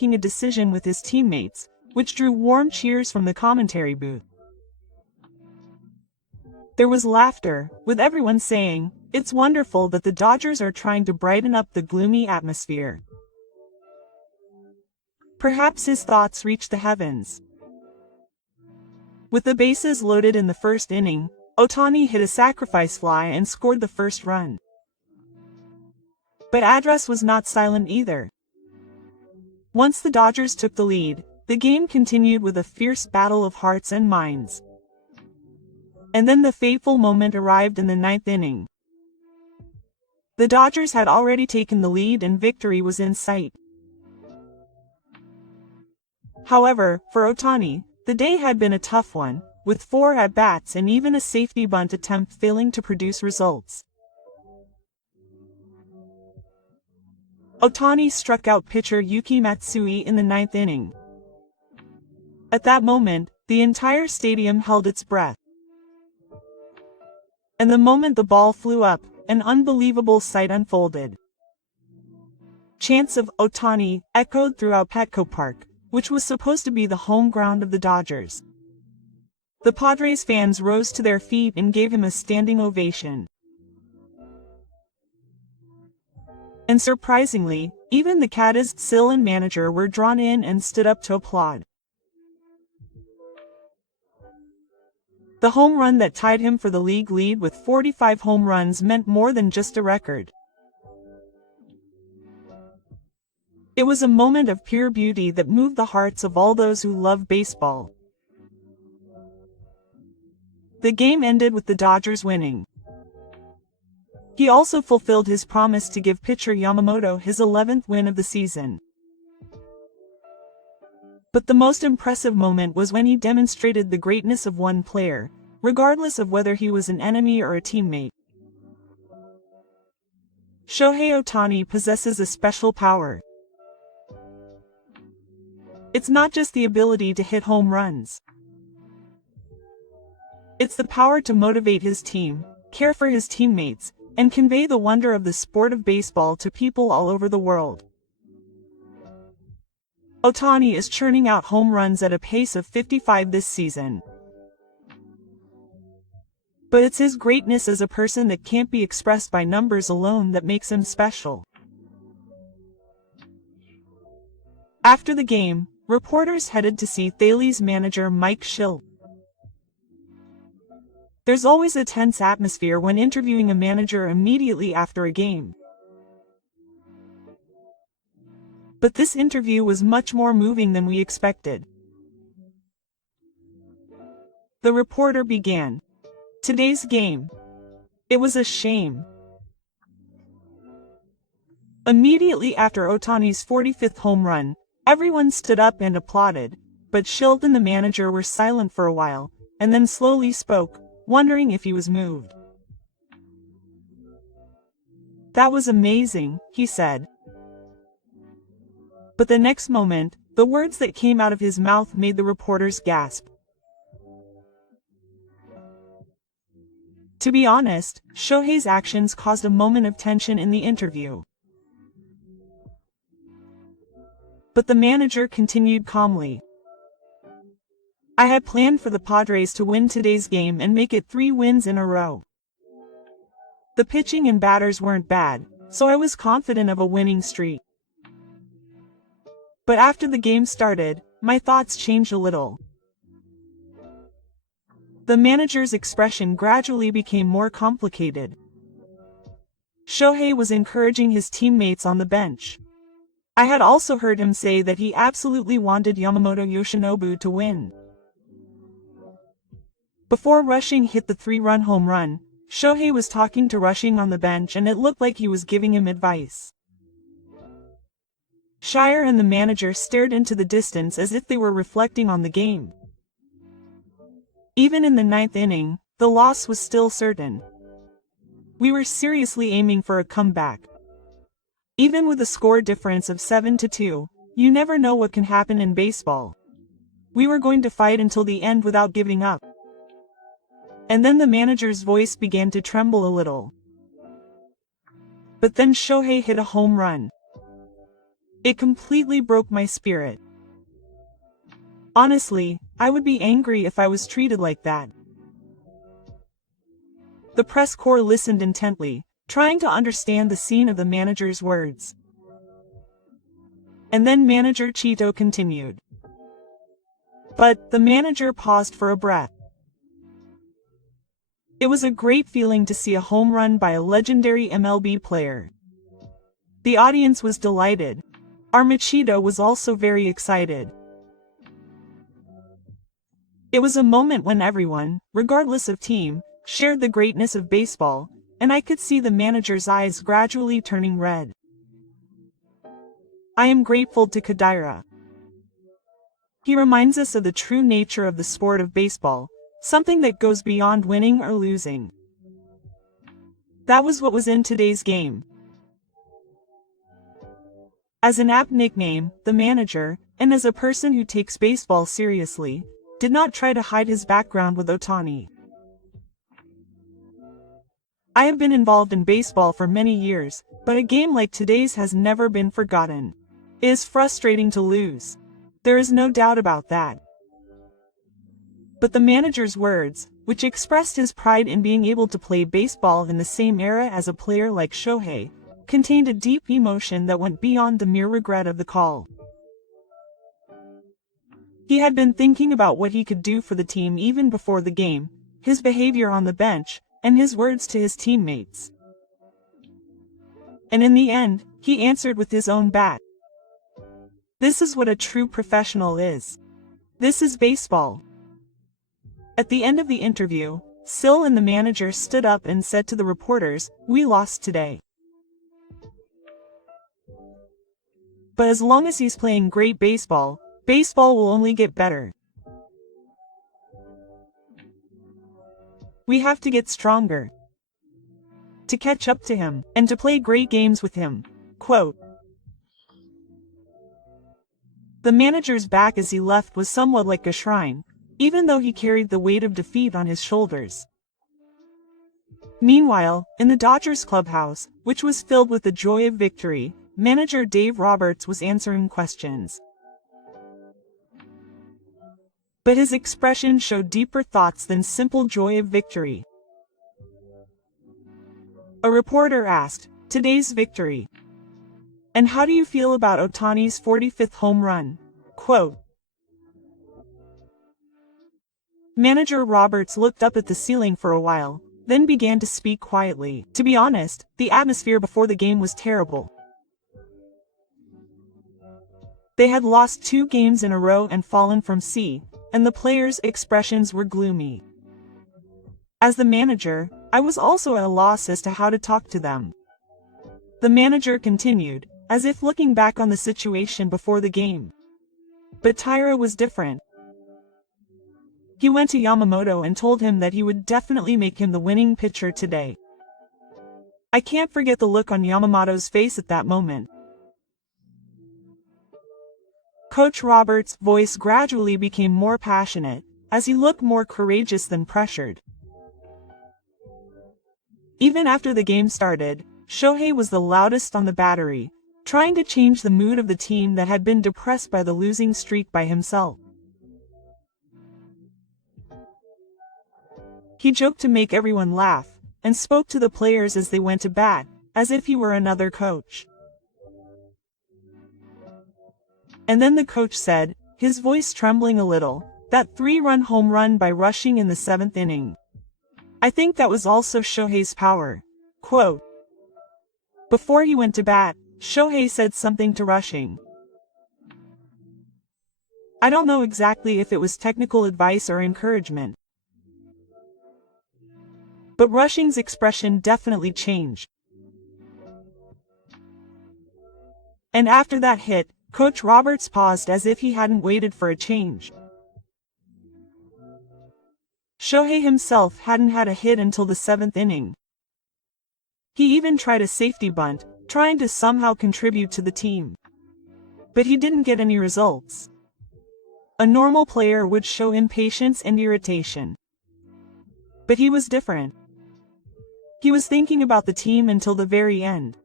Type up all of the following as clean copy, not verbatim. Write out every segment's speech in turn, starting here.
making a decision with his teammates, which drew warm cheers from the commentary booth. There was laughter, with everyone saying, "It's wonderful that the Dodgers are trying to brighten up the gloomy atmosphere." Perhaps his thoughts reached the heavens. With the bases loaded in the first inning, Ohtani hit a sacrifice fly and scored the first run. But address was not silent either. Once the Dodgers took the lead, the game continued with a fierce battle of hearts and minds. And then the fateful moment arrived in the ninth inning. The Dodgers had already taken the lead and victory was in sight. However, for Ohtani, the day had been a tough one, with 4 at-bats and even a safety bunt attempt failing to produce results. Ohtani struck out pitcher Yuki Matsui in the ninth inning. At that moment, the entire stadium held its breath. And the moment the ball flew up, an unbelievable sight unfolded. Chants of "Ohtani" echoed throughout Petco Park, which was supposed to be the home ground of the Dodgers. The Padres fans rose to their feet and gave him a standing ovation. And surprisingly, even the Cadiz Sil and manager were drawn in and stood up to applaud. The home run that tied him for the league lead with 45 home runs meant more than just a record. It was a moment of pure beauty that moved the hearts of all those who love baseball. The game ended with the Dodgers winning. He also fulfilled his promise to give pitcher Yamamoto his 11th win of the season. But the most impressive moment was when he demonstrated the greatness of one player, regardless of whether he was an enemy or a teammate. Shohei Ohtani possesses a special power. It's not just the ability to hit home runs. It's the power to motivate his team, care for his teammates, and convey the wonder of the sport of baseball to people all over the world. Ohtani is churning out home runs at a pace of 55 this season. But it's his greatness as a person that can't be expressed by numbers alone that makes him special. After the game, reporters headed to see Thales manager Mike Shildt. There's always a tense atmosphere when interviewing a manager immediately after a game. But this interview was much more moving than we expected. The reporter began. "Today's game. It was a shame." Immediately after Ohtani's 45th home run, everyone stood up and applauded, but Shildt and the manager were silent for a while, and then slowly spoke, wondering if he was moved. "That was amazing," he said. But the next moment, the words that came out of his mouth made the reporters gasp. To be honest, Shohei's actions caused a moment of tension in the interview. But the manager continued calmly. "I had planned for the Padres to win today's game and make it 3 wins in a row. The pitching and batters weren't bad, so I was confident of a winning streak. But after the game started, my thoughts changed a little." The manager's expression gradually became more complicated. Shohei was encouraging his teammates on the bench. I had also heard him say that he absolutely wanted Yamamoto Yoshinobu to win. Before Rushing hit the 3-run home run, Shohei was talking to Rushing on the bench and it looked like he was giving him advice. Shire and the manager stared into the distance as if they were reflecting on the game. Even in the 9th inning, the loss was still certain. We were seriously aiming for a comeback. Even with a score difference of 7-2, you never know what can happen in baseball. We were going to fight until the end without giving up. And then the manager's voice began to tremble a little. But then Shohei hit a home run. It completely broke my spirit. Honestly, I would be angry if I was treated like that. The press corps listened intently, trying to understand the scene of the manager's words. And then manager Cheeto continued. But the manager paused for a breath. It was a great feeling to see a home run by a legendary MLB player. The audience was delighted. Our Machito was also very excited. It was a moment when everyone, regardless of team, shared the greatness of baseball, and I could see the manager's eyes gradually turning red. I am grateful to Kadira. He reminds us of the true nature of the sport of baseball, something that goes beyond winning or losing. That was what was in today's game. As an apt nickname, the manager, and as a person who takes baseball seriously, did not try to hide his background with Ohtani. I have been involved in baseball for many years, but a game like today's has never been forgotten. It is frustrating to lose. There is no doubt about that. But the manager's words, which expressed his pride in being able to play baseball in the same era as a player like Shohei, contained a deep emotion that went beyond the mere regret of the call. He had been thinking about what he could do for the team even before the game, his behavior on the bench, and his words to his teammates. And in the end, he answered with his own bat. This is what a true professional is. This is baseball. At the end of the interview, Sil and the manager stood up and said to the reporters, "We lost today. But as long as he's playing great baseball, baseball will only get better. We have to get stronger. To catch up to him, and to play great games with him." Quote. The manager's back as he left was somewhat like a shrine, even though he carried the weight of defeat on his shoulders. Meanwhile, in the Dodgers clubhouse, which was filled with the joy of victory, manager Dave Roberts was answering questions. But his expression showed deeper thoughts than simple joy of victory. A reporter asked, "Today's victory. And how do you feel about Ohtani's 45th home run?" Quote. Manager Roberts looked up at the ceiling for a while, then began to speak quietly. "To be honest, the atmosphere before the game was terrible. They had lost 2 games in a row and fallen from C, and the players' expressions were gloomy. As the manager, I was also at a loss as to how to talk to them." The manager continued, as if looking back on the situation before the game. But Tyra was different. He went to Yamamoto and told him that he would definitely make him the winning pitcher today. I can't forget the look on Yamamoto's face at that moment. Coach Roberts' voice gradually became more passionate, as he looked more courageous than pressured. Even after the game started, Shohei was the loudest on the battery, trying to change the mood of the team that had been depressed by the losing streak by himself. He joked to make everyone laugh, and spoke to the players as they went to bat, as if he were another coach. And then the coach said, his voice trembling a little, that 3-run home run by Rushing in the 7th inning. I think that was also Shohei's power. Quote. Before he went to bat, Shohei said something to Rushing. I don't know exactly if it was technical advice or encouragement. But Rushing's expression definitely changed. And after that hit, Coach Roberts paused as if he hadn't waited for a change. Shohei himself hadn't had a hit until the 7th inning. He even tried a safety bunt, trying to somehow contribute to the team. But he didn't get any results. A normal player would show impatience and irritation. But he was different. He was thinking about the team until the very end.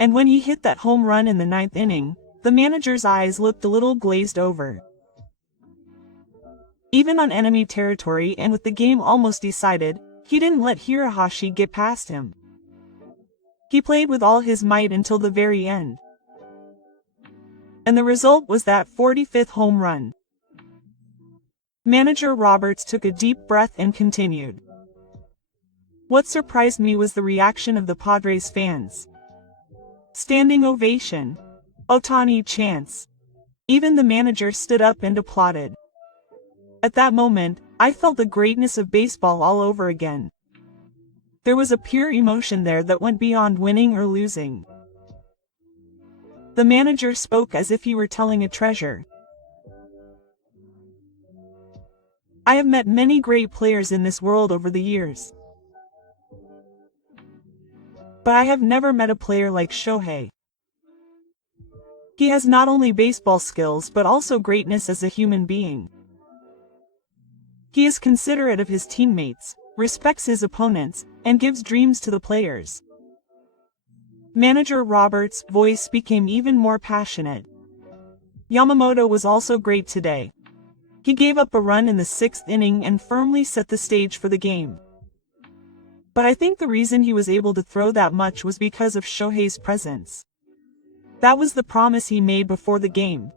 And when he hit that home run in the ninth inning, the manager's eyes looked a little glazed over. Even on enemy territory and with the game almost decided, he didn't let Hirohashi get past him. He played with all his might until the very end. And the result was that 45th home run. Manager Roberts took a deep breath and continued. What surprised me was the reaction of the Padres fans. Standing ovation. Ohtani chants. Even the manager stood up and applauded. At that moment, I felt the greatness of baseball all over again. There was a pure emotion there that went beyond winning or losing. The manager spoke as if he were telling a treasure. I have met many great players in this world over the years. But I have never met a player like Shohei. He has not only baseball skills but also greatness as a human being. He is considerate of his teammates, respects his opponents, and gives dreams to the players. Manager Roberts' voice became even more passionate. Yamamoto was also great today. He gave up a run in the sixth inning and firmly set the stage for the game. But I think the reason he was able to throw that much was because of Shohei's presence. That was the promise he made before the game.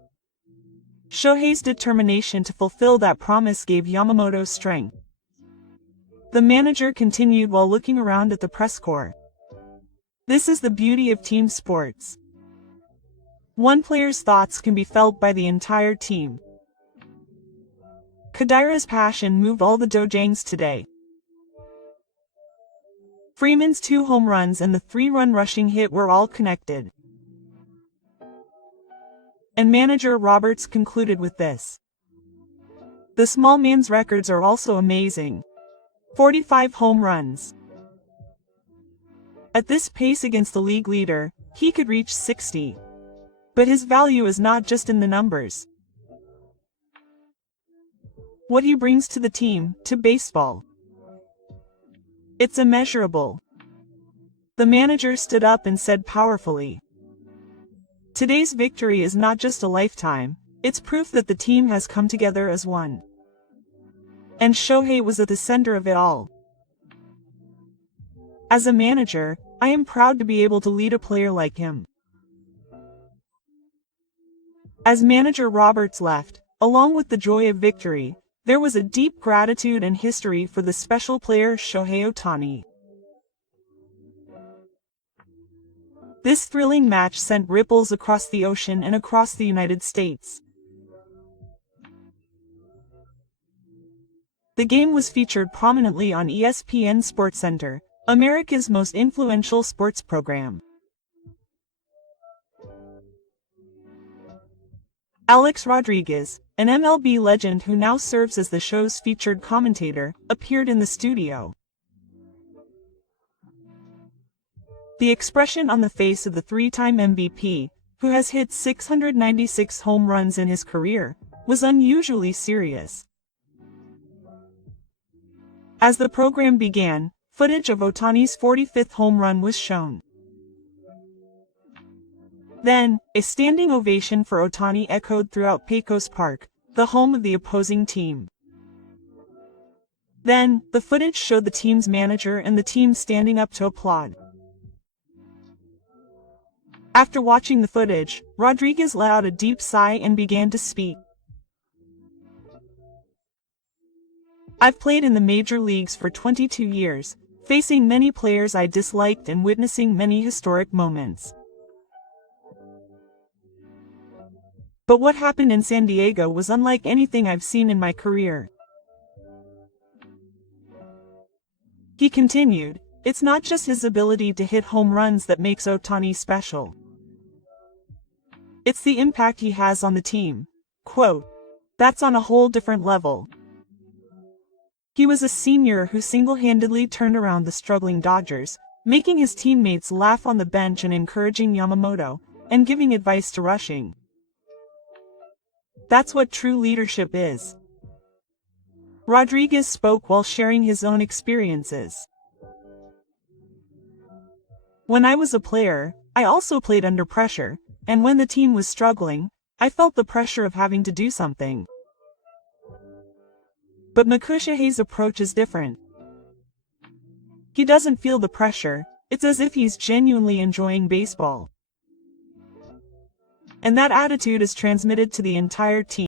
Shohei's determination to fulfill that promise gave Yamamoto strength. The manager continued while looking around at the press corps. This is the beauty of team sports. One player's thoughts can be felt by the entire team. Kadira's passion moved all the Dojangs today. Freeman's 2 home runs and the 3-run rushing hit were all connected. And manager Roberts concluded with this. The small man's records are also amazing. 45 home runs. At this pace against the league leader, he could reach 60. But his value is not just in the numbers. What he brings to the team, to baseball. It's immeasurable. The manager stood up and said powerfully. Today's victory is not just a lifetime, it's proof that the team has come together as one. And Shohei was at the center of it all. As a manager, I am proud to be able to lead a player like him. As manager Roberts left, along with the joy of victory, there was a deep gratitude and history for the special player Shohei Ohtani. This thrilling match sent ripples across the ocean and across the United States. The game was featured prominently on ESPN SportsCenter, America's most influential sports program. Alex Rodriguez, an MLB legend who now serves as the show's featured commentator, appeared in the studio. The expression on the face of the 3-time MVP, who has hit 696 home runs in his career, was unusually serious. As the program began, footage of Ohtani's 45th home run was shown. Then, a standing ovation for Ohtani echoed throughout Pecos Park, the home of the opposing team. Then, the footage showed the team's manager and the team standing up to applaud. After watching the footage, Rodriguez let out a deep sigh and began to speak. I've played in the major leagues for 22 years, facing many players I disliked and witnessing many historic moments. But what happened in San Diego was unlike anything I've seen in my career. He continued, it's not just his ability to hit home runs that makes Ohtani special. It's the impact he has on the team. Quote, that's on a whole different level. He was a senior who single-handedly turned around the struggling Dodgers, making his teammates laugh on the bench and encouraging Yamamoto, and giving advice to rushing. That's what true leadership is. Rodriguez spoke while sharing his own experiences. When I was a player, I also played under pressure, and when the team was struggling, I felt the pressure of having to do something. But Shohei's approach is different. He doesn't feel the pressure, it's as if he's genuinely enjoying baseball. And that attitude is transmitted to the entire team.